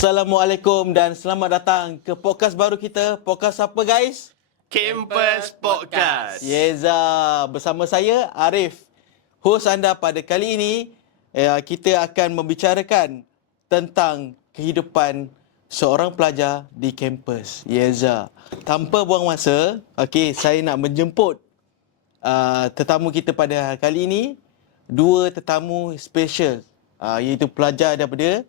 Assalamualaikum dan selamat datang ke podcast baru kita. Podcast apa guys? Campus Podcast. Yeza, bersama saya Arif. Hos anda pada kali ini, kita akan membicarakan tentang kehidupan seorang pelajar di kampus. Yeza. Tanpa buang masa, saya nak menjemput tetamu kita pada kali ini. Dua tetamu special, iaitu pelajar daripada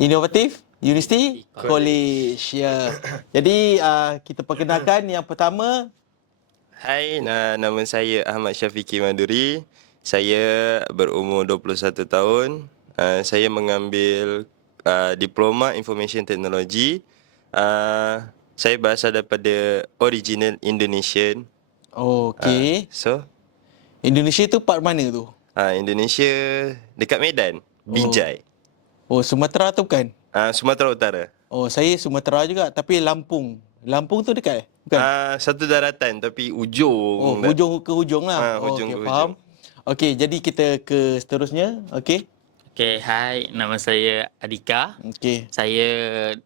Inovatif University College. Ya. Jadi kita perkenalkan yang pertama. Hai, nama saya Ahmad Syafiqi Maduri. Saya berumur 21 tahun. Saya mengambil Diploma Information Technology. Saya berasal daripada original Indonesian. Okey. So, Indonesia tu part mana tu? Indonesia dekat Medan, Bijai. Oh, Sumatera tu bukan? Sumatera Utara. Oh, saya Sumatera juga tapi Lampung. Lampung tu dekat bukan? Satu daratan tapi ujung. Oh, hujung ke hujung lah. Hujung Okey, ke faham. hujung. Okey, jadi kita ke seterusnya. Okey. Okay, hai. Nama saya Adika. Okey. Saya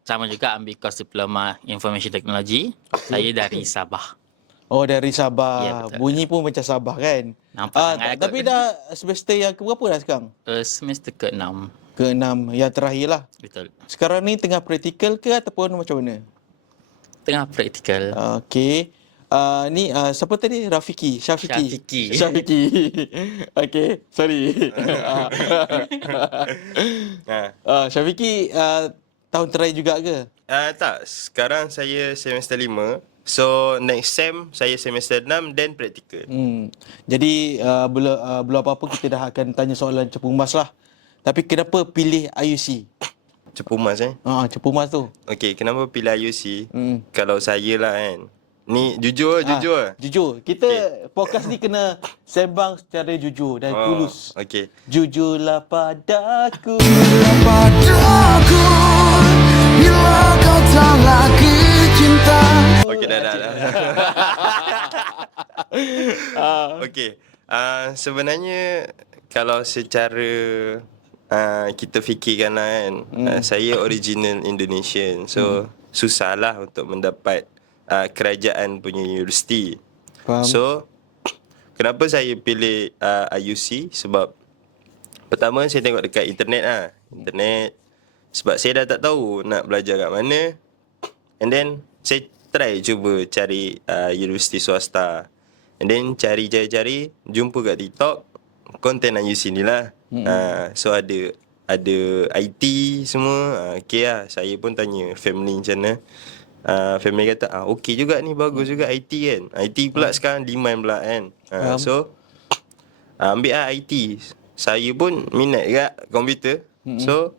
sama juga ambil kos Diploma Information Technology. Saya dari Sabah. Oh, dari Sabah. Ya, betul. Bunyi pun macam Sabah kan? Nampak sangat tapi dah semester yang keberapa dah sekarang? Semester ke-6. Ke-6, yang terakhir lah. Betul. Sekarang ni tengah praktikal ke ataupun macam mana? Tengah praktikal. Okey. Ni siapa tadi? Rafiki. Syafiqi. Syafiqi. Okey, sorry. Syafiqi tahun terakhir juga ke? Tak, sekarang saya semester 5. So next sem saya semester 6 dan praktikal. Jadi belum apa-apa kita dah akan tanya soalan cepu mas lah. Tapi kenapa pilih IUC? Cepu mas Cepu mas tu. Okey, kenapa pilih IUC? Kalau saya lah kan. Ni jujur. Jujur. Kita podcast ni kena sembang secara jujur dan tulus. Okey. Jujurlah padaku. Padaku bila kau tak lagi cinta. Okey, dah. Okey. Sebenarnya kalau secara kita fikirkan lah kan, saya original Indonesian. So susahlah untuk mendapat kerajaan punya universiti. Faham. So kenapa saya pilih IUC? Sebab pertama saya tengok dekat internet sebab saya dah tak tahu nak belajar kat mana. And then saya cuba cari universiti swasta. And then cari jumpa kat TikTok konten IUC ni lah. So ada IT semua. Okay lah, saya pun tanya family macam mana. Family kata okey juga ni, bagus juga IT kan. IT pula sekarang demand pula kan. So ambil lah IT. Saya pun minat juga komputer. So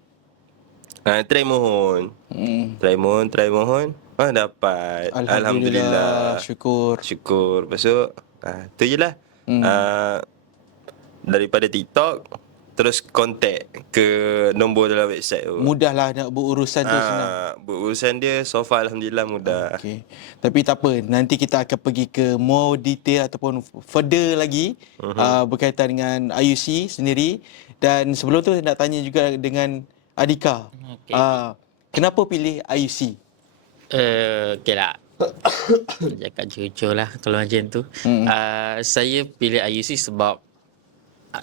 try mohon. Dapat. Alhamdulillah. Syukur. Lepas tu tu je lah. Daripada TikTok terus kontak ke nombor dalam website tu. Mudahlah nak berurusan tu senang. Berurusan dia so far alhamdulillah mudah. Okey. Tapi tak apa, nanti kita akan pergi ke more detail ataupun further lagi berkaitan dengan IUC sendiri. Dan sebelum tu nak tanya juga dengan Adika. Okey. Kenapa pilih IUC? Okay lah. Cakap jujur lah kalau macam tu. Saya pilih IUC sebab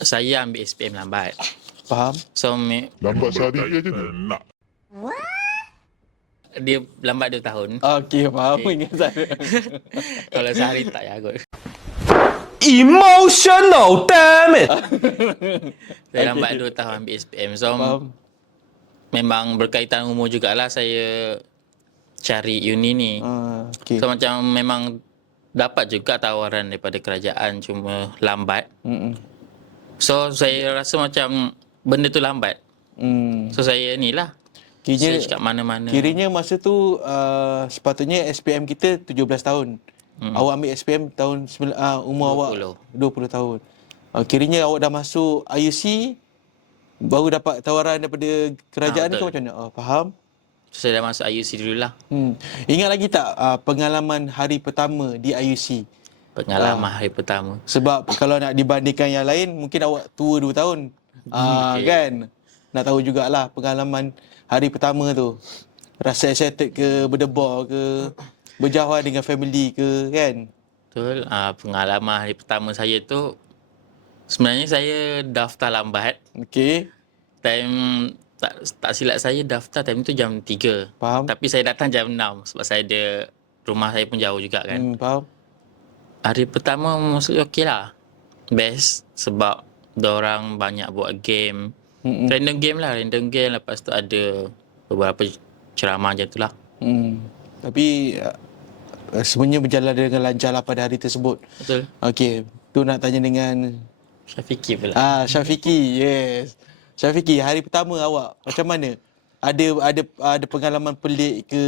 saya ambil SPM lambat. Faham? So, Lambat sehari je nak. dia lambat 2 tahun. Okey, faham. Ingat saya. Kalau sehari tak ya kot. Emotional, damn it. Saya lambat 2 tahun ambil SPM. So, Faham. memang berkaitan umur jugalah saya cari uni ni. Okey. So macam memang dapat juga tawaran daripada kerajaan, cuma lambat. So saya rasa macam benda tu lambat. So saya ni lah search kat mana-mana. Kiranya masa tu sepatutnya SPM kita 17 tahun. Awak ambil SPM tahun umur 20. awak 20 tahun. Kiranya awak dah masuk IUC baru dapat tawaran daripada kerajaan ni ke betul. macam mana? Faham? So, saya dah masuk IUC dululah. Ingat lagi tak pengalaman hari pertama di IUC? Pengalaman hari pertama. Sebab kalau nak dibandingkan yang lain, mungkin awak tua 2 tahun. Okey. Kan? nak tahu jugalah pengalaman hari pertama tu. Rasa excited ke, berdebar ke, berjauhan dengan family ke, kan? Betul. Pengalaman hari pertama saya tu, sebenarnya saya daftar lambat. Okey. Time tak silap saya daftar time tu jam 3. Faham. Tapi saya datang jam 6 sebab saya ada, rumah saya pun jauh juga kan. Faham. Hari pertama maksudnya okey lah. Best sebab diorang banyak buat game. Random game lah, random game. Lepas tu ada beberapa ceramah macam tu lah. Tapi semuanya berjalan dengan lancar lah pada hari tersebut. Betul. Okey, tu nak tanya dengan Syafiqi pula. Syafiqi. Yes. Syafiqi, hari pertama awak macam mana? Ada pengalaman pelik ke?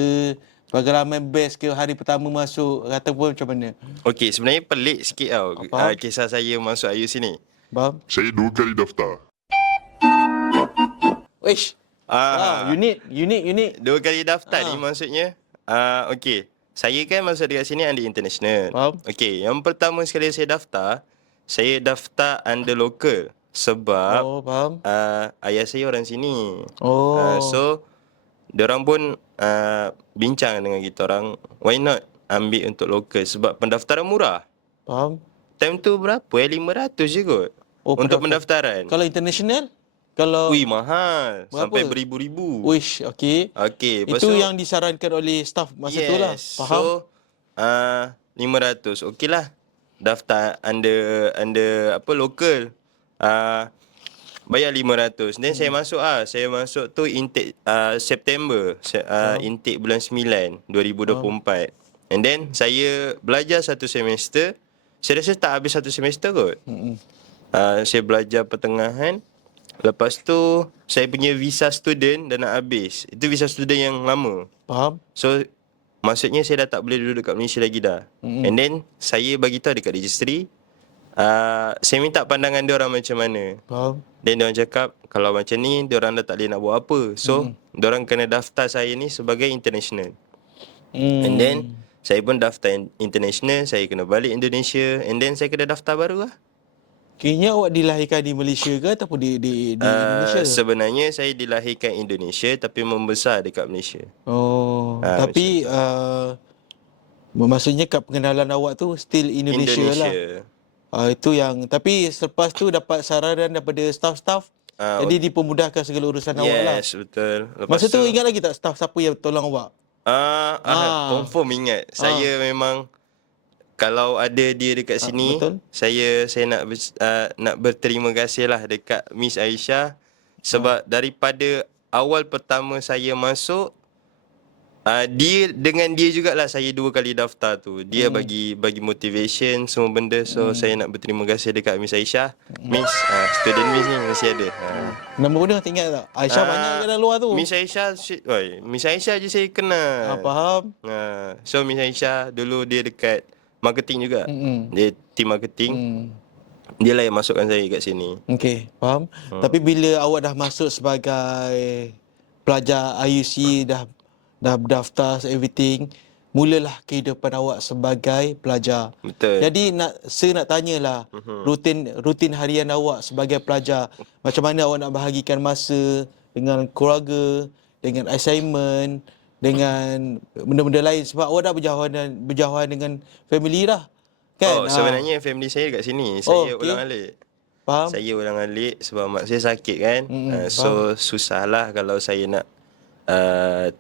Pengalaman best ke hari pertama masuk ataupun macam mana? Okey, sebenarnya pelik sikit tau Apa? kisah saya masuk IUC ni. Faham? Saya 2 kali daftar. Wish. Unik. 2 kali daftar ni maksudnya. Okey. Saya kan masuk dekat sini under international. Faham. Okey, yang pertama sekali saya daftar under local. Sebab Faham. ayah saya orang sini. Oh. So, diorang pun bincang dengan kita orang, why not ambil untuk local sebab pendaftaran murah. Faham. Time tu berapa? 500 je kot. Oh, untuk pendaftaran. Kalau international? Kalau Ui, mahal. Berapa? Sampai beribu-ribu. Wish, okey. Okey, lepas Itu tu, yang disarankan oleh staff masa tu lah. Faham? So, 500. Okey lah. Daftar under local. Bayar 500. Then saya masuk Saya masuk tu intake September. Intake bulan 9 2024. And then saya belajar 1 semester. Saya rasa tak habis 1 semester kot. Saya belajar pertengahan. Lepas tu saya punya visa student dah nak habis. Itu visa student yang lama. Faham? So maksudnya saya dah tak boleh duduk kat Malaysia lagi dah. And then saya bagi tahu dekat registry, saya minta pandangan dia orang macam mana. Faham? Then dia orang cakap kalau macam ni dia orang dah tak boleh nak buat apa. So dia orang kena daftar saya ni sebagai international. And then saya pun daftar international, saya kena balik Indonesia, and then saya kena daftar baru lah. Kayaknya awak dilahirkan di Malaysia ke ataupun di Indonesia? Sebenarnya saya dilahirkan Indonesia tapi membesar dekat Malaysia. Oh, tapi maksudnya kad pengenalan awak tu still Indonesia lah. Itu yang, tapi selepas tu dapat saranan daripada staff-staff, jadi dipermudahkan segala urusan awak lah. Yes, betul. Masa tu ingat lagi tak staff siapa yang tolong awak? Confirm ingat. Saya memang kalau ada dia dekat sini, betul. saya nak berterima kasih lah dekat Miss Aisyah sebab daripada awal pertama saya masuk, dengan dia jugalah saya 2 kali daftar tu. Dia bagi motivation semua benda. So saya nak berterima kasih dekat Miss Aisyah. Miss, student Miss ni masih ada. Nama mana tak ingat tak? Aisyah banyak kat dalam luar tu. Miss Aisyah je saya kenal. Faham? So Miss Aisyah dulu dia dekat marketing juga. Dia team marketing. Dia lah yang masukkan saya kat sini. Okey, faham. Tapi bila awak dah masuk sebagai pelajar IUC, dah berdaftar everything, mulalah kehidupan awak sebagai pelajar. Betul. Jadi saya nak tanyalah rutin harian awak sebagai pelajar. Macam mana awak nak bahagikan masa dengan keluarga, dengan assignment, dengan benda-benda lain sebab awak dah berjauhan dengan family dah. Kan? Sebenarnya family saya kat sini. Saya okey. ulang alik. Faham? Saya ulang alik sebab mak saya sakit kan. So susahlah kalau saya nak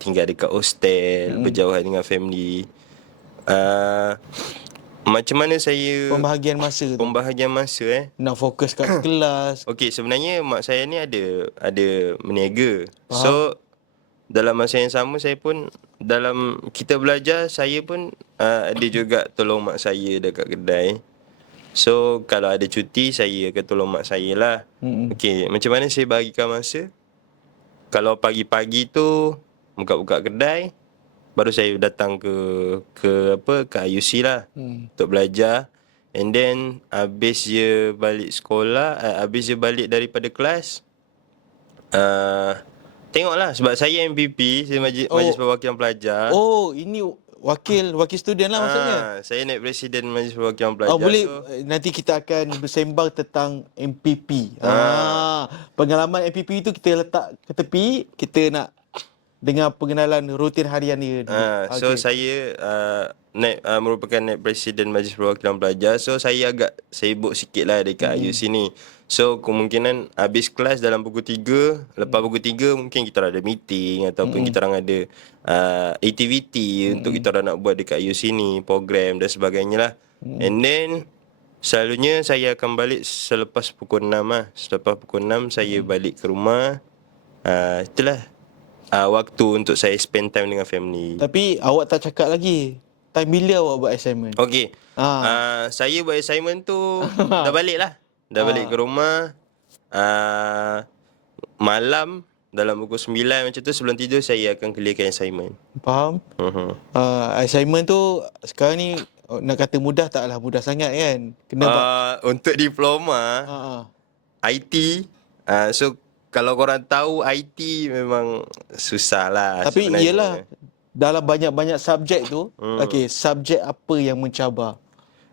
tinggal dekat hostel, berjauhan dengan family. Macam mana saya Pembahagian masa tu. pembahagian masa Nak fokus kat kelas. Okey, sebenarnya mak saya ni ada meniaga. So dalam masa yang sama saya pun dalam kita belajar, saya pun ada juga tolong mak saya dekat kedai. So kalau ada cuti saya akan tolong mak saya lah. Okey, macam mana saya bahagikan masa? Kalau pagi-pagi tu buka-buka kedai, baru saya datang ke IUC lah untuk belajar. And then habis je balik sekolah, habis je balik daripada kelas, tengoklah sebab saya MPP, saya Majlis Perwakilan Pelajar. Oh, ini wakil student lah maksudnya. Saya naib presiden Majlis Perwakilan Pelajar. Boleh So, nanti kita akan bersembang tentang MPP. Pengalaman MPP itu kita letak ke tepi, kita nak dengar pengenalan rutin harian dia. So saya merupakan naib presiden Majlis Perwakilan Pelajar. So saya agak sibuk sikit lah dekat IUC ni. So kemungkinan habis kelas dalam pukul 3, lepas pukul 3 mungkin kita ada meeting ataupun kita orang ada aktiviti untuk kita orang nak buat dekat IUC ni, program dan sebagainya lah. And then selalunya saya akan balik selepas pukul 6 lah. Selepas pukul 6 saya balik ke rumah. Itulah waktu untuk saya spend time dengan family. Tapi awak tak cakap lagi time bila awak buat assignment. Okey. Saya buat assignment tu dah balik lah. Dah balik ke rumah. Malam dalam pukul 9 macam tu sebelum tidur saya akan clearkan assignment. Faham? Assignment tu sekarang ni nak kata mudah taklah mudah sangat kan. Kena untuk diploma IT. So kalau korang tahu IT memang susah lah. Tapi sebenarnya. iyalah dalam banyak-banyak subjek tu, okey, subjek apa yang mencabar?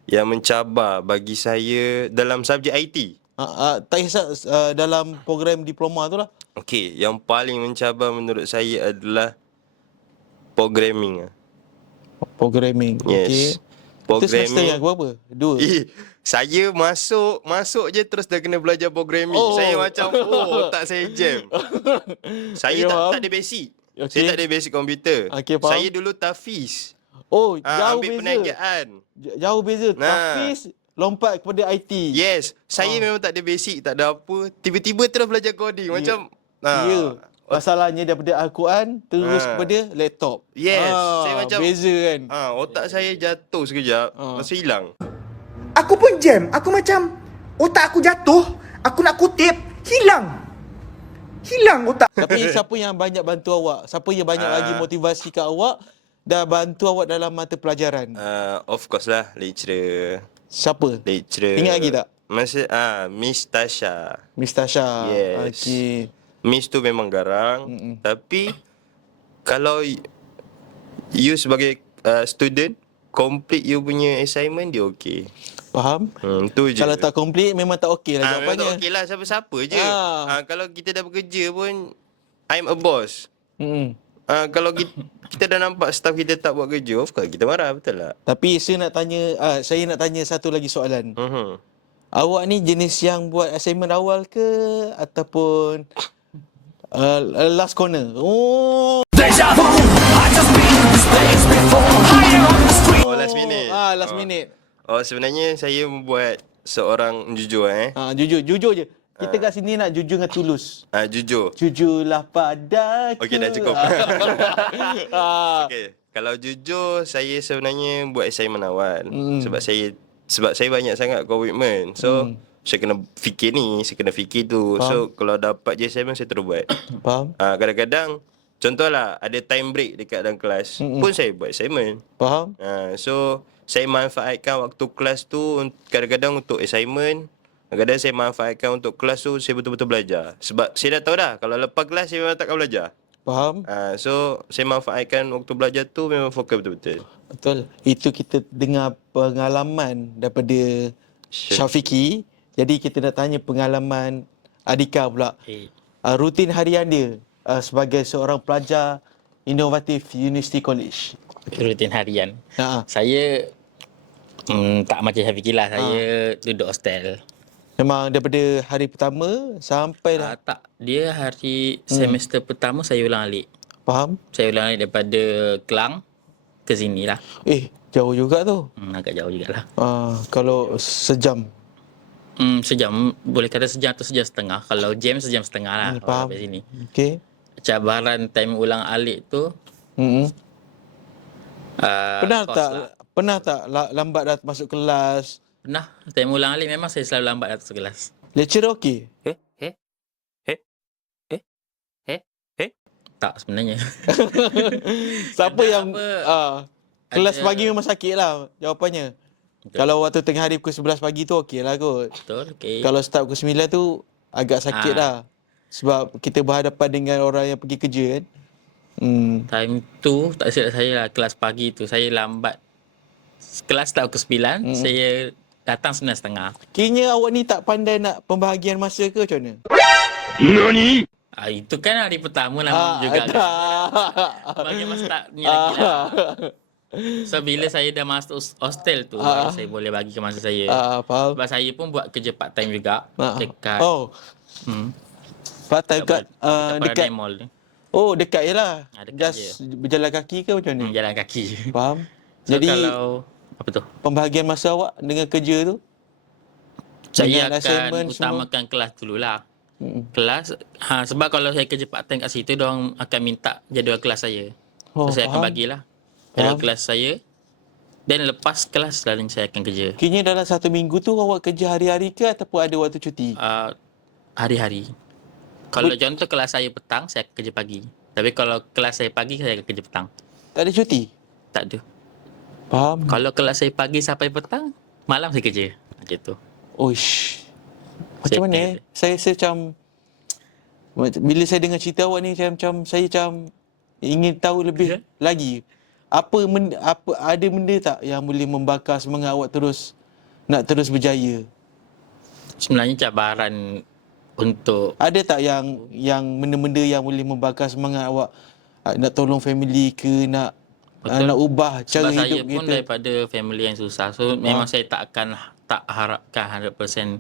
Yang mencabar bagi saya dalam subjek IT. Tak kisah dalam program diploma tu lah. Okey, yang paling mencabar menurut saya adalah programming. Programming. Yes. Okey. Itu semester yang berapa? 2. Saya masuk je terus dah kena belajar programming. Saya macam tak saya jam. Saya tak ada basic. Okay. Saya tak ada basic komputer. Okay, faham. Saya dulu tafiz. Jauh ambil beza. perniagaan. Jauh beza. Tafiz lompat kepada IT. Yes, saya memang tak ada basic, tak ada apa. Tiba-tiba terus belajar coding. Macam Ya. Masalahnya daripada Al-Quran terus kepada laptop. Yes, saya macam beza kan. otak saya jatuh sekejap, lepas hilang. Aku pun jam. Aku macam otak aku jatuh. Aku nak kutip. Hilang otak. Tapi siapa yang banyak bantu awak? Siapa yang banyak lagi motivasi kat awak dan bantu awak dalam mata pelajaran? Of course lah, lecturer. Siapa? Lecturer. Ingat lagi tak? Masa Miss Tasha. Miss Tasha. Yes. Okey. Miss tu memang garang. Tapi kalau you sebagai student complete you punya assignment, dia okey. Faham? Tu je. Kalau tak complete memang tak okey lah memang jawapannya. tak okey lah, siapa-siapa je. Kalau kita dah bekerja pun, I'm a boss. Kalau kita dah nampak staff kita tak buat kerja, of course kita marah, betul tak? Tapi saya nak tanya satu lagi soalan. Awak ni jenis yang buat assignment awal ke ataupun last corner? Last minute. Last minute. Sebenarnya saya membuat seorang jujur Jujur je. Kita kat sini nak jujur dengan tulus. Jujur. Jujurlah padaku. Okey, dah cukup. Okey, kalau jujur saya sebenarnya buat assignment awal. Sebab saya banyak sangat komitmen. So saya kena fikir ni, saya kena fikir tu. So kalau dapat je assignment saya terus buat. Faham? Kadang-kadang contohlah ada time break dekat dalam kelas pun saya buat assignment. Faham? So saya manfaatkan waktu kelas tu kadang-kadang untuk assignment. Kadang-kadang saya manfaatkan untuk kelas tu saya betul-betul belajar. Sebab saya dah tahu dah kalau lepas kelas saya memang takkan belajar. Faham? So saya manfaatkan waktu belajar tu memang fokus betul-betul. Betul. Itu kita dengar pengalaman daripada Syafiqi. Jadi kita nak tanya pengalaman Adika pula. Rutin harian dia sebagai seorang pelajar inovatif University College. Rutin harian. Saya tak macam Syafiqi lah. Saya duduk hostel. Memang daripada hari pertama sampai lah. Tak. Dia hari semester pertama saya ulang alik. Faham? Saya ulang alik daripada Kelang ke sini lah. Jauh juga tu. Agak jauh jugalah. Kalau sejam. Sejam. Boleh kata sejam atau sejam setengah. Kalau jam sejam setengah lah. Faham. Sampai sini. Okey. Cabaran time ulang alik tu. Pernah tak lambat dah masuk kelas? Pernah. Time ulang alik memang saya selalu lambat datang kelas. Lecturer okey? Tak sebenarnya. Siapa yang kelas ada- pagi memang sakit lah jawapannya. Betul. Kalau waktu tengah hari pukul 11 pagi tu okey lah kot. Betul, okey. Kalau start pukul 9 tu agak sakit lah. Sebab kita berhadapan dengan orang yang pergi kerja kan. Time tu tak silap saya lah, kelas pagi tu saya lambat. Kelas tak pukul 9, saya datang 9.30. Kiranya awak ni tak pandai nak pembahagian masa ke macam mana? Itu kan hari pertama lah juga kan. Bagi masa tak ni lagi lah. So bila saya dah masuk hostel tu, baru saya boleh bagi ke masa saya. Faham. Sebab saya pun buat kerja part time juga dekat Oh, part time kat dekat. Paradise Mall ni. Oh, dekat je lah. Dekat Just berjalan kaki ke macam mana? Jalan kaki. Faham. So Jadi kalau apa tu? pembahagian masa awak dengan kerja tu? Saya Dengan assignment akan utamakan kelas dululah. Kelas sebab kalau saya kerja part time kat situ, diorang akan minta jadual kelas saya. Oh, So saya akan faham. bagilah jadual Faham. kelas saya. Dan lepas kelas lalu saya akan kerja. Kiranya dalam satu minggu tu awak kerja hari-hari ke ataupun ada waktu cuti? Hari-hari. Kalau contoh kelas saya petang, saya akan kerja pagi. Tapi kalau kelas saya pagi, saya akan kerja petang. Tak ada cuti? Tak ada. Faham. Kalau kelas saya pagi sampai petang, malam saya kerja. Gitu. Oish. Macam Settle mana Saya macam bila saya dengar cerita awak ni macam saya macam ingin tahu lebih lagi. Apa ada benda tak yang boleh membakar semangat awak nak terus berjaya? Sebenarnya cabaran untuk Ada tak yang benda-benda yang boleh membakar semangat awak nak tolong family ke nak nak ubah cara sebab saya hidup pun kita? daripada family yang susah. So memang saya tak harapkan 100%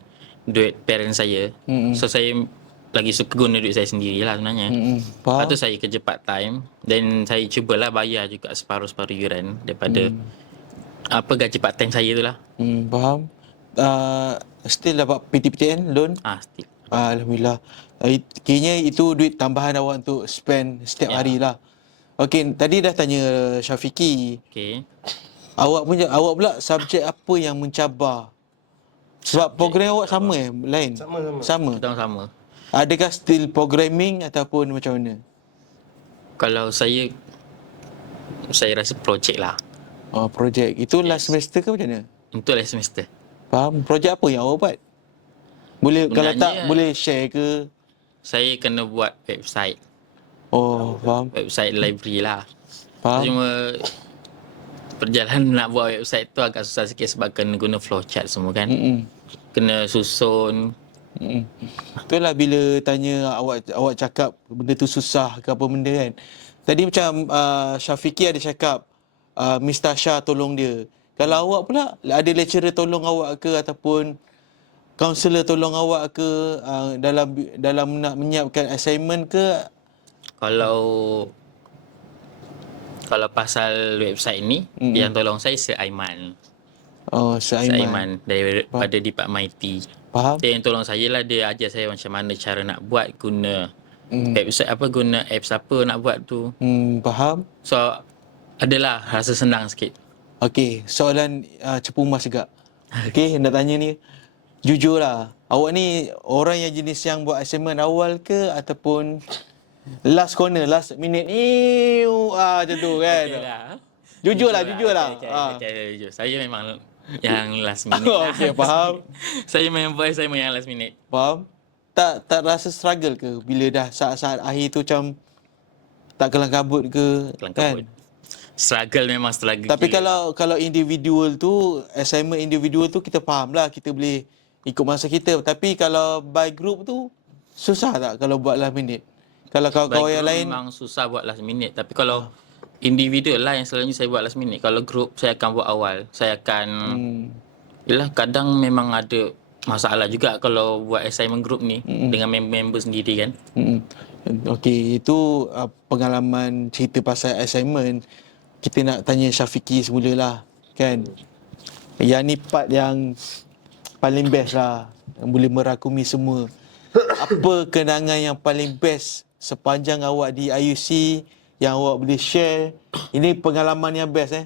duit parents saya. So saya lagi suka guna duit saya sendirilah sebenarnya. Lepas Faham? tu saya kerja part time dan saya cubalah bayar juga separuh-separuh yuran daripada apa gaji part time saya tu lah. Faham. Still dapat PTPTN loan? Still. Alhamdulillah. Kayaknya itu duit tambahan awak untuk spend setiap hari lah. Okey, tadi dah tanya Syafiqi. Okay. Awak pula subjek apa yang mencabar? Sebab program awak sama lain? Sama. Kita sama. Adakah still programming ataupun macam mana? Kalau saya rasa projek lah. Oh, projek. Itu last semester ke macam mana? Untuk last semester. Faham? Projek apa yang awak buat? Boleh kalau tak Sebenarnya- boleh share ke? Saya kena buat website. Oh, faham. Website library lah. Faham. Cuma perjalanan nak buat website tu agak susah sikit sebab kena guna flowchart semua kan. Kena susun. Itulah bila tanya awak cakap benda tu susah ke apa benda kan. Tadi macam Syafiqi ada cakap Miss Tasha tolong dia. Kalau awak pula ada lecturer tolong awak ke ataupun kaunselor tolong awak ke dalam nak menyiapkan assignment ke? Kalau pasal website ni, yang tolong saya Sir Aiman. Oh, Sir Saiman. Aiman daripada Department IT. Faham? Dia yang tolong saya lah, dia ajar saya macam mana cara nak buat guna website guna apps apa nak buat tu. Faham? So adalah rasa senang sikit. Okey, soalan cepu mas juga. Okey, nak tanya ni. Jujurlah, awak ni orang yang jenis yang buat assignment awal ke ataupun last corner, last minute macam tu kan? Jujurlah. Okay, jujur. Saya memang yang last minute lah. Okey, faham. Saya memang yang last minute. Faham? Tak rasa struggle ke bila dah saat-saat akhir tu macam tak kelang kabut ke? Kelang Kan? kabut. Struggle memang struggle. Tapi gila. kalau individual tu, assignment individual tu kita faham lah, kita boleh ikut masa kita. Tapi kalau by group tu susah tak kalau buat last minute? Kalau kawan-kawan yang lain memang susah buat last minute. Tapi kalau individual lah yang selalunya saya buat last minute. Kalau group saya akan buat awal. Saya akan yelah, kadang memang ada masalah juga kalau buat assignment group ni dengan member sendiri kan. Okey, itu pengalaman cerita pasal assignment. Kita nak tanya Syafiqi semulalah, kan? Yang ni part yang paling best lah, yang boleh merakumi semua. Apa kenangan yang paling best sepanjang awak di IUC yang awak boleh share? Ini pengalaman yang best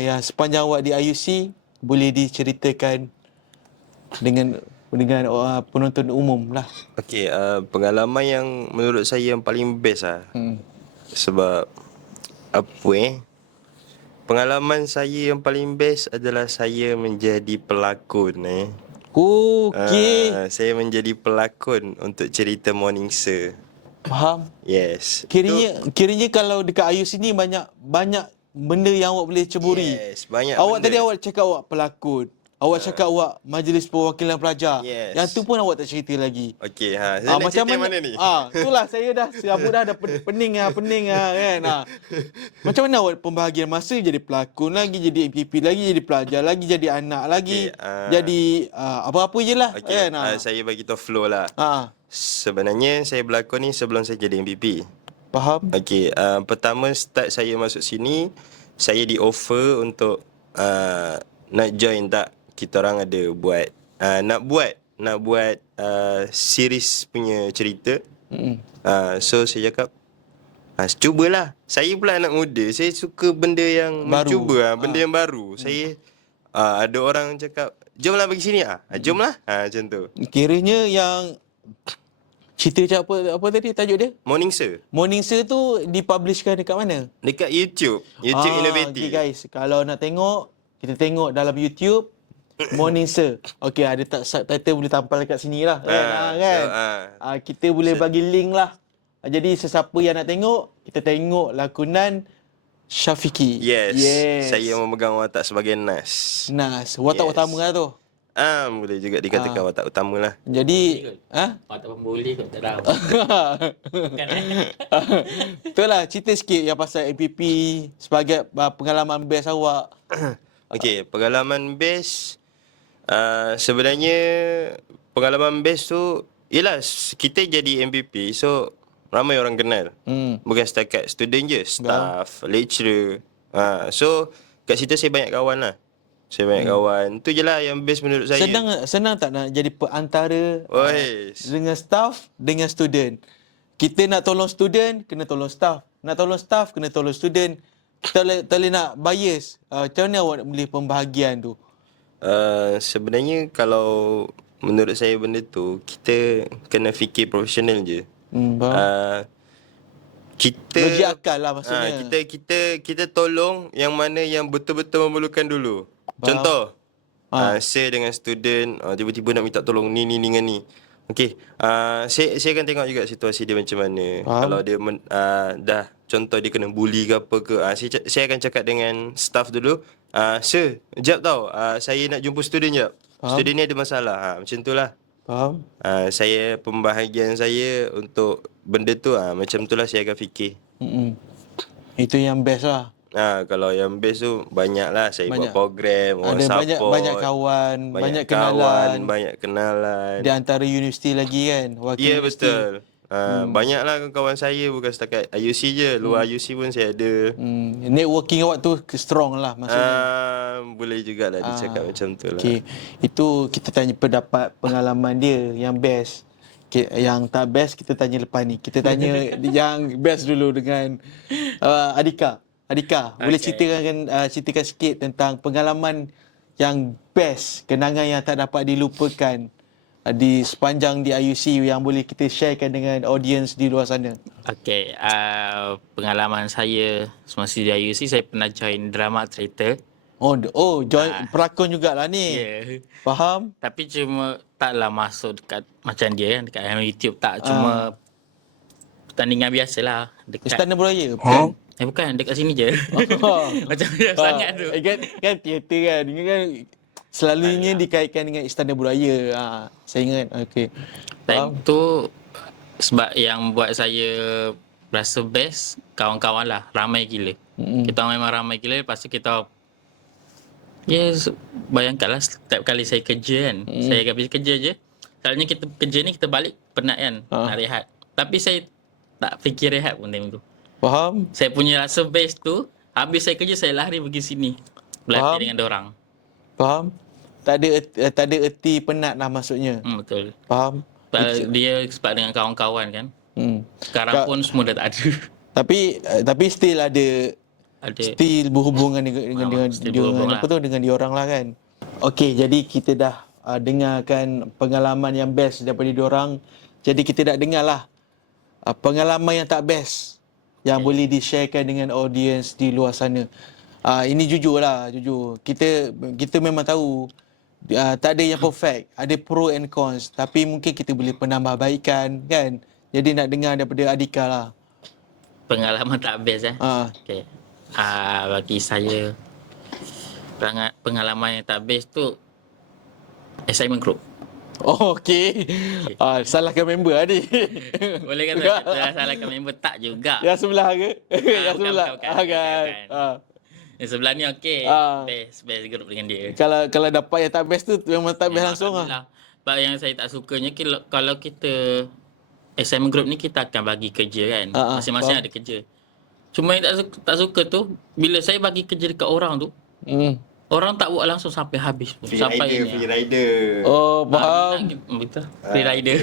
yang sepanjang awak di IUC boleh diceritakan dengan penonton umum lah. Okey, pengalaman yang menurut saya yang paling best lah. Sebab pengalaman saya yang paling best adalah saya menjadi pelakon Okey. saya menjadi pelakon untuk cerita Morning Sir. Faham? Yes. Kiranya kalau dekat Ayu sini banyak benda yang awak boleh ceburi. Yes, banyak Awak benda. tadi awak cakap awak pelakon. Awak cakap awak majlis perwakilan pelajar. Yes. Yang tu pun awak tak cerita lagi. Okey, saya nak cerita yang mana ni? Itulah saya dah serabut dah pening kan. Macam mana awak pembahagian masa jadi pelakon lagi, jadi MPP lagi, jadi pelajar lagi, jadi anak lagi, jadi apa-apa je lah Okey, kan. saya bagi tahu flow lah. Sebenarnya saya berlakon ni sebelum saya jadi MPP. Faham? Okey, pertama start saya masuk sini, saya di offer untuk nak join tak. Kita orang ada buat nak buat series punya cerita. So saya cakap cubalah. Saya pula anak muda, saya suka benda yang Baru. mencuba, benda yang baru. Saya ada orang cakap, "Jomlah pergi sini." Jomlah. Macam tu. Kiranya yang cerita macam apa tadi tajuk dia? Morning Sir Morning Sir tu dipublishkan dekat mana? dekat YouTube Innovative. Okay guys, kalau nak tengok, kita tengok dalam YouTube Morning Sir. Okay, ada tak subtitle boleh tampal dekat sini lah kan? Kita boleh bagi link lah. Jadi sesiapa yang nak tengok, kita tengok lakonan Syafiqi. Yes. Saya memegang watak sebagai Nas. Watak Yes. utama lah tu. Boleh juga dikatakan watak utama lah. Jadi Watak pembuli kot tak tahu. Bukan itulah cerita sikit yang pasal MPP sebagai pengalaman best awak. Okey, pengalaman best sebenarnya pengalaman best tu ialah kita jadi MPP, so ramai orang kenal. Bukan setakat student je, staff, lecturer. So kat situ saya banyak kawan lah. Saya banyak kawan. Tu je lah yang best menurut saya. Senang tak nak jadi perantara dengan staff dengan student? Kita nak tolong student, kena tolong staff. Nak tolong staff, kena tolong student. Tak boleh nak bias. Macam mana awak boleh pembahagian tu? Sebenarnya kalau menurut saya benda tu, kita kena fikir profesional je. Kita Logik akal lah maksudnya. Kita tolong yang mana yang betul-betul memerlukan dulu. Contoh, saya dengan student tiba-tiba nak minta tolong ni dengan ni. Okey, saya akan tengok juga situasi dia macam mana. Kalau dia dah contoh dia kena bully ke apa ke, saya akan cakap dengan staff dulu. Sir, jap tau, saya nak jumpa student jap. Student ni ada masalah. Macam tu lah. Faham? Saya pembahagian saya untuk benda tu macam tu lah saya akan fikir. Itu yang best lah. Kalau yang best tu banyak lah. Saya buat program, orang ada support. banyak kawan, banyak kenalan. Di antara universiti lagi kan? Ya, betul. Banyaklah kawan saya, bukan setakat IUC je. Luar IUC pun saya ada. Networking awak tu strong lah maksudnya. Boleh jugalah dicakap macam tu lah. Okay. Itu kita tanya pendapat pengalaman dia yang best. Okay, yang tak best kita tanya lepas ni. Kita tanya yang best dulu dengan Adika. Adika, boleh ceritakan sikit tentang pengalaman yang best, kenangan yang tak dapat dilupakan di sepanjang di IUC yang boleh kita sharekan dengan audience di luar sana. Okey, pengalaman saya semasa di IUC, saya pernah join drama teater. Join pelakon jugalah ni. Yeah. Faham? Tapi cuma taklah masuk dekat macam dia kan, dekat YouTube tak, cuma pertandingan biasalah dekat Istana Beraya. Bukan? Bukan, dekat sini je. Macam sangat tu. Kan teater kan. Ini kan selalunya dikaitkan dengan Istana Beraya. Saya ingat. Okey. Time tu sebab yang buat saya rasa best, kawan-kawan lah, ramai gila. Kita memang ramai gila. Lepas tu kita bayangkanlah setiap kali saya kerja kan, saya habis kerja je, selalunya kita kerja ni kita balik penat kan, nak rehat. Tapi saya tak fikir rehat pun time tu. Faham? Saya punya rasa best tu, habis saya kerja saya lari pergi sini berlatih dengan dorang. Faham? Tak ada erti penat lah maksudnya. Betul. Faham? Dia sebab dengan kawan-kawan kan. Sekarang pun semua dah tak ada. Tapi still ada still berhubungan dengan berhubung apa tu, dengan diorang lah kan. Okey, jadi kita dah dengarkan pengalaman yang best daripada diorang. Jadi kita dah dengar lah pengalaman yang tak best yang boleh di-sharekan dengan audience di luar sana. Ini jujur. Kita memang tahu tak ada yang perfect, ada pro and cons, tapi mungkin kita boleh penambahbaikan kan. Jadi nak dengar daripada Adhika lah. Pengalaman tak best Okey. Bagi saya pengalaman yang tak best tu assignment group. Oh, okey. Salahkan member lah ni. Boleh kata salahkan member tak juga. Yang sebelah ke? Yang sebelah. Bukan. Kan. Yang sebelah ni okey. Ah. Best group dengan dia. Kalau dapat yang tak best tu memang tak best langsung lah. Alhamdulillah. Sebab yang saya tak sukanya kalau kita assignment group ni kita akan bagi kerja kan. Masing-masing faham. ada kerja. Cuma yang tak suka tu bila saya bagi kerja dekat orang tu, orang tak buat langsung sampai habis pun. Free Sampai rider. Oh, faham. Betul. Free rider.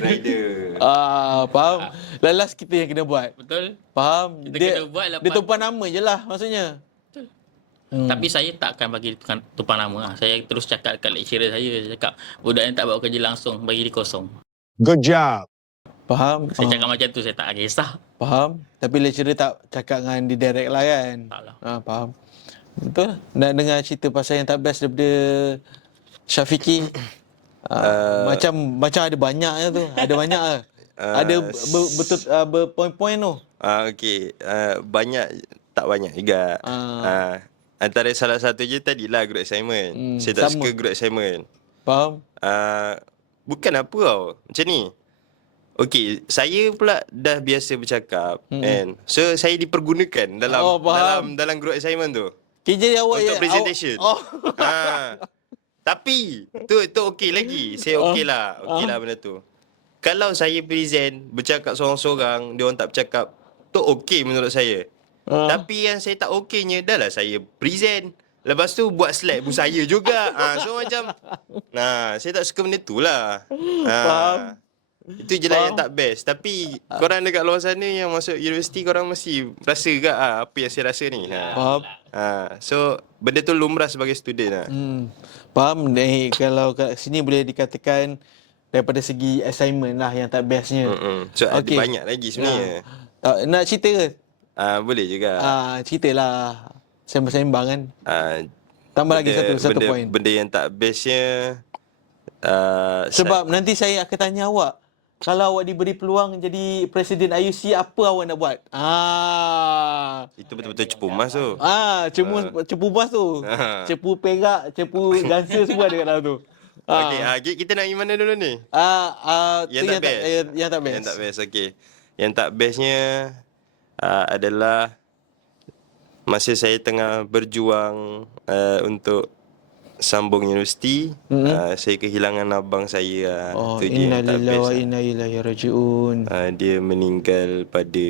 Faham. Last kita yang kena buat. Betul. Faham. Kita Dia kena buat lepas dia tumpang nama je lah maksudnya. Tapi saya tak akan bagi tumpang nama lah. Saya terus cakap dekat lecturer saya cakap budak yang tak buat kerja langsung bagi dia kosong. Good job. Faham. Saya cakap macam tu, saya tak kisah. Faham. Tapi lecturer tak cakap dengan dia direct lah kan. Tak lah. Faham. Betul. Nak dengar cerita pasal yang tak best daripada Syafiqi. Macam ada banyaknya tu. Ada banyak lah. Ada betul berpoint-point tu. Okey. Tak banyak juga. Antara salah satu je tadilah group assignment. Saya tak sama. suka group assignment. Faham? Bukan apa tau. Macam ni. Okey, saya pula dah biasa bercakap kan. So saya dipergunakan dalam group assignment tu. Kerja awak Untuk presentation. Tapi tu okey lagi. Saya okey lah benda tu. Kalau saya present bercakap seorang-seorang, dia orang tak bercakap, tu okey menurut saya. Tapi yang saya tak okeynya dah lah saya present. Lepas tu buat slide pun saya juga. So macam saya tak suka benda tu lah. Faham. Itu je lah yang tak best. Tapi korang dekat luar sana yang masuk universiti, korang mesti rasa ke apa yang saya rasa ni. Faham. So benda tu lumrah sebagai student lah. Faham. Kalau kat sini boleh dikatakan daripada segi assignment lah yang tak bestnya. So ada Okey. banyak lagi sebenarnya. Nak cerita ke? Boleh juga. Ceritalah. Sembang-sembang kan. Tambah lagi satu point. Benda yang tak bestnya Sebab nanti saya akan tanya awak, kalau awak diberi peluang jadi Presiden IUC, apa awak nak buat? itu betul-betul cepu emas tu. Cepu emas tu. Cepu perak, cepu dancer semua ada kat dalam tu. Okey, kita nak pergi mana dulu ni? Yang tak best. Yang tak best. Yang tak best, okey. Yang tak bestnya adalah masa saya tengah berjuang untuk sambung universiti, saya kehilangan abang saya. Itu dia yang tak Innalillahi wa best. inna ilaihi rajiun. Dia meninggal pada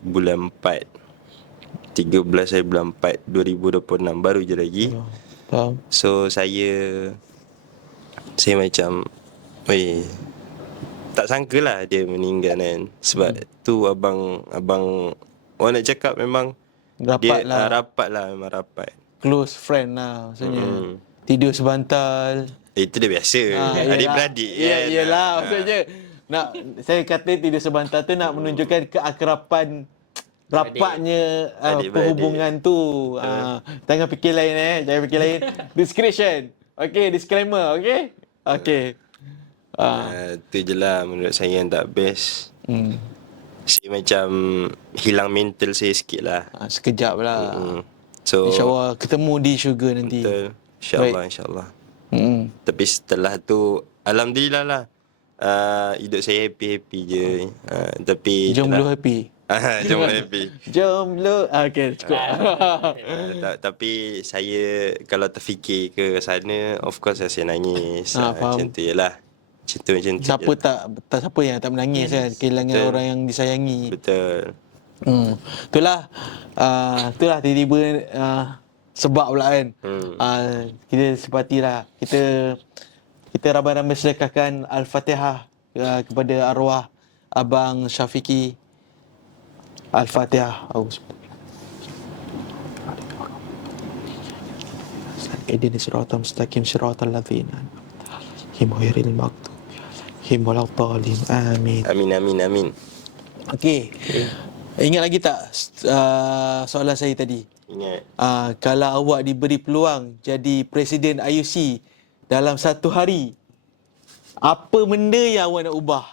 bulan 4. 13 hari bulan 4 2026, baru je lagi. Faham. So saya macam tak sangka lah dia meninggal kan. Sebab tu abang orang nak cakap memang Rapat dia lah. rapat lah, memang rapat. Close friend lah maksudnya. Tidur sebantal. Itu dia biasa. Adik-beradik kan. Iyalah maksudnya. Saya kata tidur sebantal tu nak menunjukkan keakraban rapatnya perhubungan tu. Jangan fikir lain jangan fikir lain. Discretion. Okey, disclaimer, okey? Okey. Tu je lah menurut saya yang tak best. Saya macam hilang mental saya sikit lah. Sekejap lah. So InsyaAllah ketemu di syurga nanti. betul. InsyaAllah. Tapi setelah tu alhamdulillah lah, hidup saya happy-happy je. Tapi Jomblo happy. Jomblo happy. Jomblo. Okey, cukup. Tapi saya kalau terfikir ke sana, of course saya nangis. Faham. Macam tu je lah. Macam tu Siapa je. siapa yang tak menangis kan kehilangan Betul. orang yang disayangi. Betul. Itulah tiba-tiba sebab pula kan. Kita sepatilah kita ramai-ramai sedekahkan Al-Fatihah kepada arwah abang Syafiqi. Al-Fatihah. Ihdina siratal mustaqim siratal ladzina ghairil maghdubi alaihim waladdallin. Amin. Okey. Ingat lagi tak soalan saya tadi? Ingat. Kalau awak diberi peluang jadi Presiden IUC dalam satu hari, apa benda yang awak nak ubah?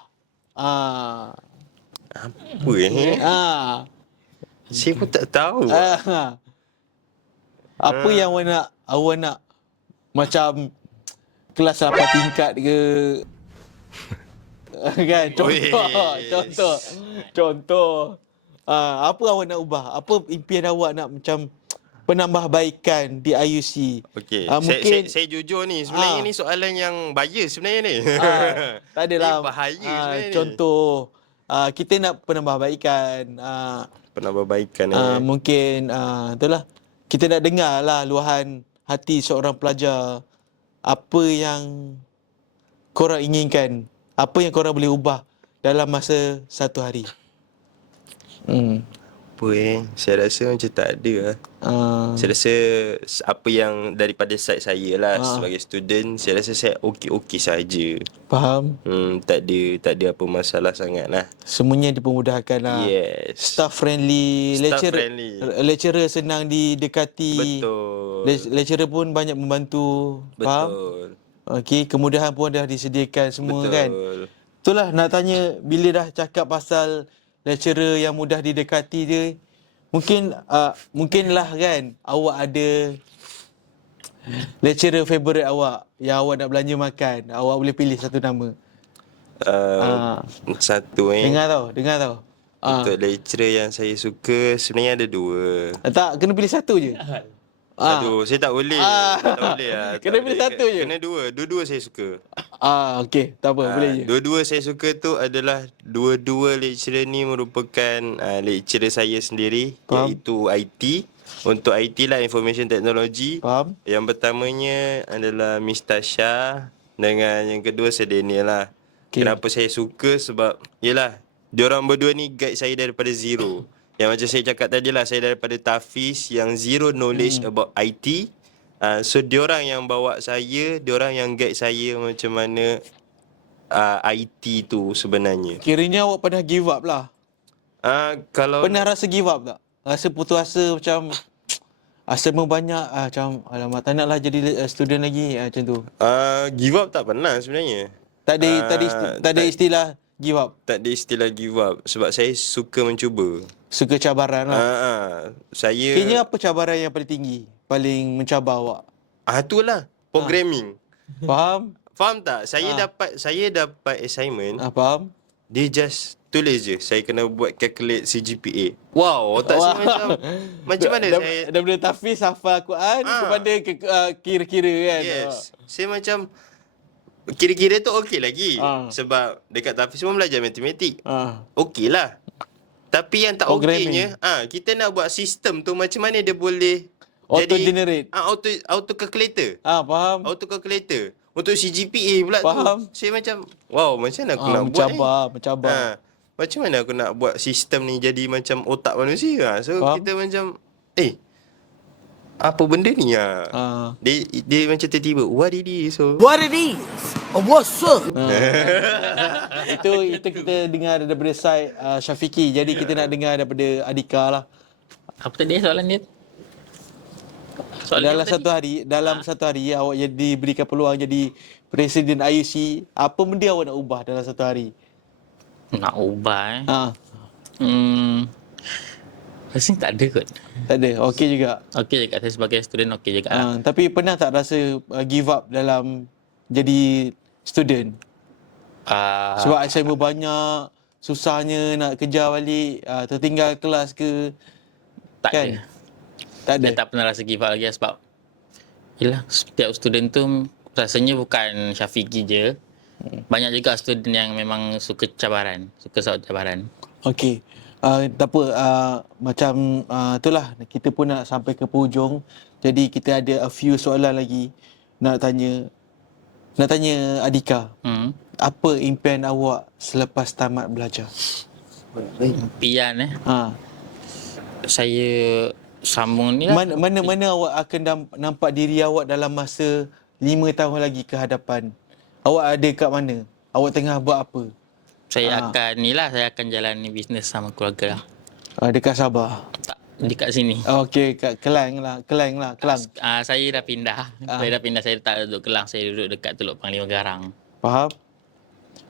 Apa Ah. Saya pun tak tahu. Apa yang awak nak macam kelas 8 tingkat ke? Kan contoh. Apa awak nak ubah? Apa impian awak nak macam penambahbaikan di IUC? Okey, Mungkin saya jujur ni, sebenarnya ni soalan yang bias sebenarnya ni. tak adalah. Ni bahaya sebenarnya ni. Contoh kita nak penambahbaikan. Penambahbaikan Mungkin itulah kita nak dengar lah luahan hati seorang pelajar, apa yang korang inginkan, apa yang korang boleh ubah dalam masa satu hari. Apa saya rasa macam tak ada lah. Saya rasa apa yang daripada side saya lah sebagai student, saya rasa saya okey-okey saja. Faham? Tak ada apa masalah sangat lah. Semuanya dipermudahkan lah. Yes. Staff friendly, lecturer senang didekati. Betul. Lecturer pun banyak membantu. Faham? Betul. Okey, kemudahan pun dah disediakan semua. Betul. Kan. Itulah nak tanya, bila dah cakap pasal lecturer yang mudah didekati dia, mungkinlah kan awak ada lecturer favourite awak yang awak nak belanja makan. Awak boleh pilih satu nama. Satu Dengar tau. Untuk lecturer yang saya suka, sebenarnya ada dua. Tak, kena pilih satu je. Aduh, saya tak boleh. Tak boleh lah. Kena pilih satu je. Kena dua. Dua-dua saya suka. Okey, tak apa, boleh je. Dua-dua saya suka tu adalah dua-dua lecturer ni merupakan lecturer saya sendiri. Faham. Iaitu IT. Untuk IT lah, Information Technology. Faham. Yang pertamanya adalah Miss Tasha. Dengan yang kedua Sir Daniel lah. Okay. Kenapa saya suka? Sebab yelah, diorang berdua ni guide saya daripada zero. Yang macam saya cakap tadi lah, saya daripada Tafiz yang zero knowledge about IT. So diorang yang bawa saya, diorang yang guide saya macam mana IT tu sebenarnya. Kiranya awak pernah give up lah. Kalau Pernah rasa give up tak? Rasa putus asa macam assignment banyak, macam alamak tak naklah jadi student lagi, macam tu. give up tak pernah sebenarnya. Tak ada istilah give up. Tak ada istilah give up sebab saya suka mencuba. Suka cabaran lah. Saya Kayaknya apa cabaran yang paling tinggi, paling mencabar awak? itulah programming. Faham? Faham tak? Saya dapat assignment. Faham? Dia just tulis je, saya kena buat calculate CGPA. Wow, otak saya macam mana saya daripada Tafiz hafal Quran kepada kira-kira kan. Yes. Saya macam kira-kira tu okey lagi. Sebab dekat Tafiz pun belajar matematik. Okey lah. Tapi yang tak okeynya, kita nak buat sistem tu macam mana dia boleh Auto jadi generate. Auto calculator. Faham? Auto calculator. Untuk CGPA pula Faham. tu. Saya macam, wow, macam mana aku nak buat ni? Mencabar. Macam mana aku nak buat sistem ni jadi macam otak manusia? So Faham? kita macam, apa benda ni? Dia macam tiba-tiba, what it is? So What it is? What's up? Itu kita dengar daripada side Syafiqi. Jadi kita nak dengar daripada Adika lah. Apa tadi soalan dia? Dalam satu hari awak diberikan peluang jadi Presiden IUC, apa benda awak nak ubah dalam satu hari? Nak ubah rasanya tak ada kot. Tak ada. Okey juga. Okey juga, saya sebagai student okey juga lah. Tapi pernah tak rasa give up dalam jadi student? Sebab assignment banyak, susahnya nak kejar balik, tertinggal kelas ke? Tak kan? ada. Tak ada. Saya tak pernah rasa give up lagi sebab yelah, setiap student tu rasanya bukan Syafiqi je. Banyak juga student yang memang suka cabaran, suka cabaran. Okey. Tak apa, macam itulah, kita pun nak sampai ke penghujung. Jadi kita ada a few soalan lagi nak tanya Adika. Apa impian awak selepas tamat belajar? Impian saya sambung ni lah. Mana awak akan nampak diri awak dalam masa 5 tahun lagi ke hadapan? Awak ada kat mana? Awak tengah buat apa? Saya akan jalani bisnes sama keluarga lah. Dekat Sabah? Tak, dekat sini. Okey, kat Kelang lah. Saya dah pindah. Saya tak duduk Kelang, saya duduk dekat Teluk Panglima Garang. Faham?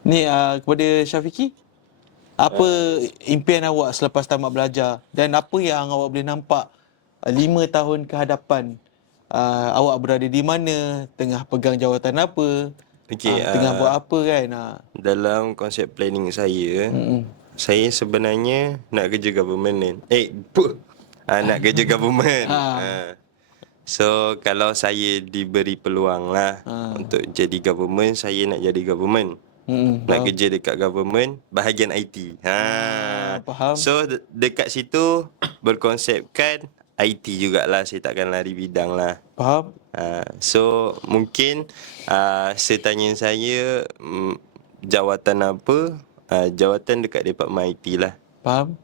Ni kepada Syafiqi? Apa impian awak selepas tamat belajar dan apa yang awak boleh nampak 5 tahun ke hadapan? Awak berada di mana, tengah pegang jawatan apa, Okey, tengah buat apa kan? dalam konsep planning saya, saya sebenarnya nak kerja government ni. Nak kerja government. So kalau saya diberi peluang lah untuk jadi government, saya nak jadi government. Nak kerja dekat government bahagian IT. Faham. So dekat situ berkonsepkan IT jugalah, saya takkan lari bidang lah. Faham? So mungkin setanya saya jawatan apa? Jawatan dekat Department IT lah. Faham?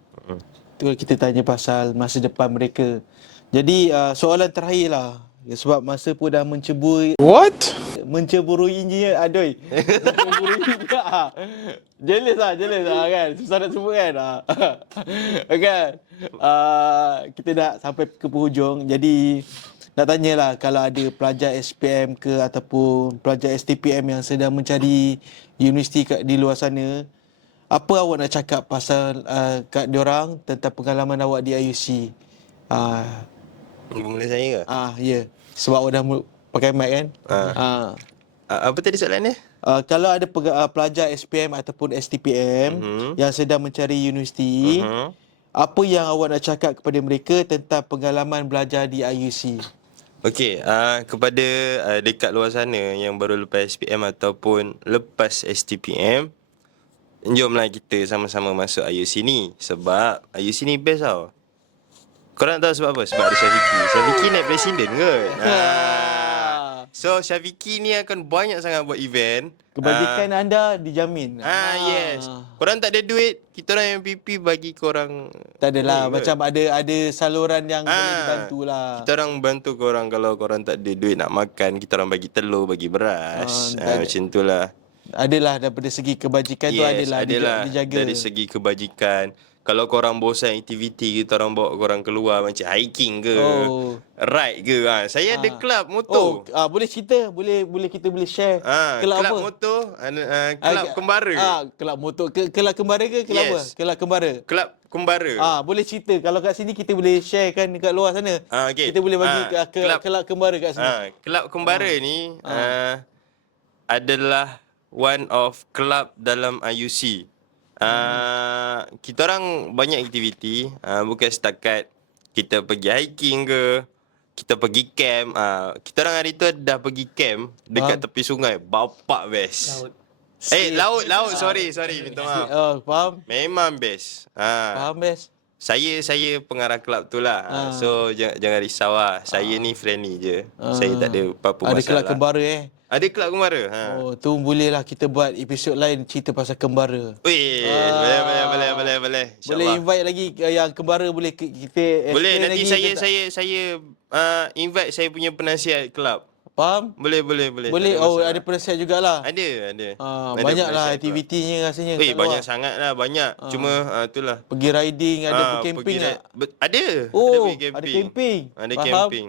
Tu kita tanya pasal masa depan mereka. Jadi soalan terakhir lah. Sebab masa pun dah menceburuinya. Aduh. Menceburuinya. Jealous lah kan. Susah nak sebut kan. Kan. Kita dah sampai ke penghujung. Jadi nak tanyalah, kalau ada pelajar SPM ke ataupun pelajar STPM yang sedang mencari universiti di luar sana, apa awak nak cakap pasal kat diorang tentang pengalaman awak di IUC? Mula saya ke? Ya. Sebab awak dah pakai mic kan? Apa tadi soalan dia? Kalau ada pelajar SPM ataupun STPM yang sedang mencari universiti, apa yang awak nak cakap kepada mereka tentang pengalaman belajar di IUC? Okey, kepada dekat luar sana yang baru lepas SPM ataupun lepas STPM, jomlah kita sama-sama masuk IUC ni. Sebab IUC ni best tau. Korang tahu sebab apa? Sebab ada Syafiqi. Syafiqi naik presiden kot. So Syafiqi ni akan banyak sangat buat event. Kebajikan anda dijamin. Yes. Korang tak ada duit, kita orang MPP bagi korang. Tak adalah. ni kot. Macam ada saluran yang boleh dibantu lah. Kita orang bantu korang kalau korang tak ada duit nak makan, kita orang bagi telur, bagi beras. Macam tu lah. Adalah daripada segi kebajikan tu adalah dijaga. Dari segi kebajikan. Kalau korang bosan aktiviti, kita orang bawa korang keluar macam hiking ke, ride ke. Saya ada kelab motor. Boleh cerita, boleh kita boleh share. Kelab apa? motor, kelab kembara. Kelab motor. Kelab kembara ke kelab apa? Kelab kembara. Kelab kembara. Boleh cerita. Kalau kat sini kita boleh share kan dekat luar sana. Okay. Kita boleh bagi kelab kembara kat sini. Kelab kembara ni adalah one of kelab dalam IUC. Kita orang banyak aktiviti, bukan setakat kita pergi hiking ke, kita pergi camp. Kita orang hari tu dah pergi camp dekat tepi sungai. Bapak best. Laut. Sorry, minta maaf. Faham? Memang best. Faham best. Saya pengarah kelab tu lah. So jangan risau lah. Saya ni friendly je. Saya tak ada apa-apa masalah. Ada kelab kembara Ada kelab kembara. Tu boleh lah kita buat episod lain cerita pasal kembara. Boleh. Boleh invite lagi yang kembara, boleh kita Boleh, nanti lagi saya invite saya punya penasihat kelab. Faham? Boleh. Ada penasihat jugalah. Ada. Banyaklah aktivitinya rasanya. Banyak sangat lah, banyak. Cuma itulah. Pergi riding, ada camping tak? Ada. Ada camping. Ada Faham? camping.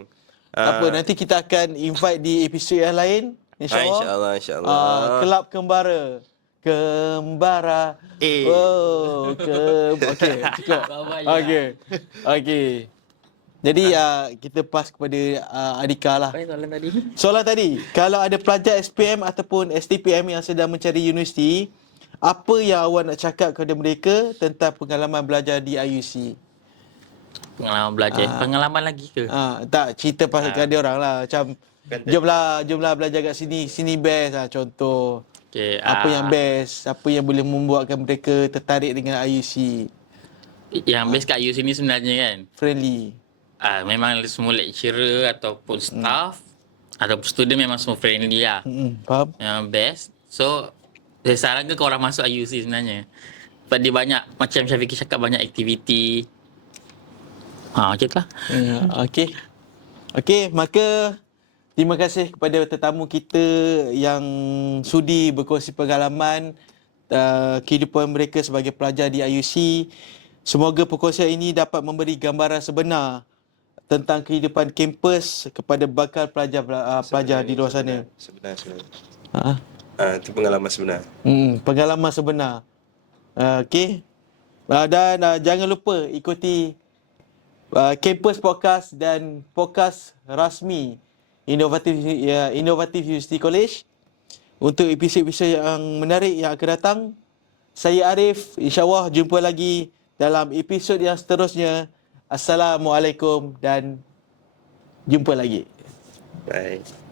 Apa, nanti kita akan invite di episod yang lain. InsyaAllah. InsyaAllah. Kelab kembara. Kembara. Okey, cukup. Okey. Jadi kita pass kepada Adika lah. Apa soalan tadi? Soalan tadi, kalau ada pelajar SPM ataupun STPM yang sedang mencari universiti, apa yang awak nak cakap kepada mereka tentang pengalaman belajar di IUC? Pengalaman belajar. Pengalaman lagi ke? Tak, cerita pasal dia orang lah. Macam, jomlah belajar kat sini. Sini best lah, contoh. Okay, Apa yang best? Apa yang boleh membuatkan mereka tertarik dengan IUC? Yang best kat IUC ni sebenarnya kan, Friendly. memang semua lecturer ataupun staff ataupun student memang semua friendly lah. Faham? Yang best. So, saya sarankan korang masuk IUC sebenarnya. Sebab dia banyak, macam Syafiqi cakap, banyak aktiviti. Macam tu lah. Okey, maka terima kasih kepada tetamu kita yang sudi berkongsi pengalaman kehidupan mereka sebagai pelajar di IUC. Semoga perkongsian ini dapat memberi gambaran sebenar tentang kehidupan kampus kepada bakal pelajar di luar sana. Sebenar. Itu pengalaman sebenar. Pengalaman sebenar. Okey. Dan jangan lupa ikuti Campus Podcast dan podcast rasmi Inovatif University College untuk episod-episod yang menarik yang akan datang. Saya Arif, insya-Allah jumpa lagi dalam episod yang seterusnya. Assalamualaikum dan jumpa lagi. Bye.